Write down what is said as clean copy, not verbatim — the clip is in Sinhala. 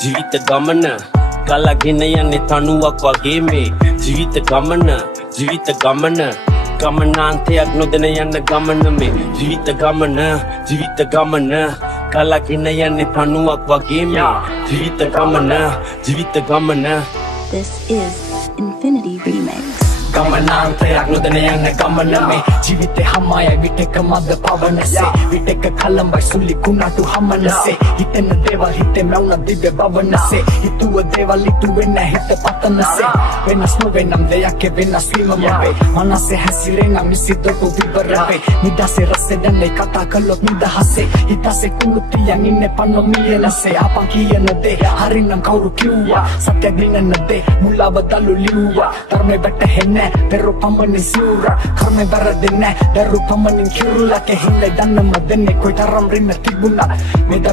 ජීවිත ගමන ගලගෙන යන්නේ තනුවක් වගේ මේ ජීවිත ගමන ගමනාන්තයක් නොදැන යන ගමන මේ ජීවිත ගමන ගලගෙන යන්නේ තනුවක් වගේ මේ ජීවිත ගමන This is Infinity Remix. ගමනාන්තයක් නොදැන යන ගමන මේ ජීවිතේ හමායයි විටක මද පවනසේ විටක කලම්බයි සුලි කුණාටු හමනසේ හිතෙන දේවල් හිතේ මැවුන දිව්‍ය බවනසේ හිතුව දේවල් හිතුවේ නැහැ හිත පතනසේ වෙනස් නොවෙනම් දෙයක් වෙනස් වීම මගේ මනසේ හැසිරෙන මිසිදොටු විවරපේ නිදසේ රසේ දැන්නේ කතා කළොත් නිදහසේ හිතසේ කුණු තියන් ඉන්නේ පන්නෝ මියනසේ අපන් කියන දේ හරිනම් කවුරු කිව්වා සත්‍ය ගිනන දේ මුලාව දලු ලිව්වා ධර්මේ වැටහෙන්නේ Pero pamanin sura Karme baradine Daru pamanin kirula Ke hinay danam madene Koi taram rin na tibuna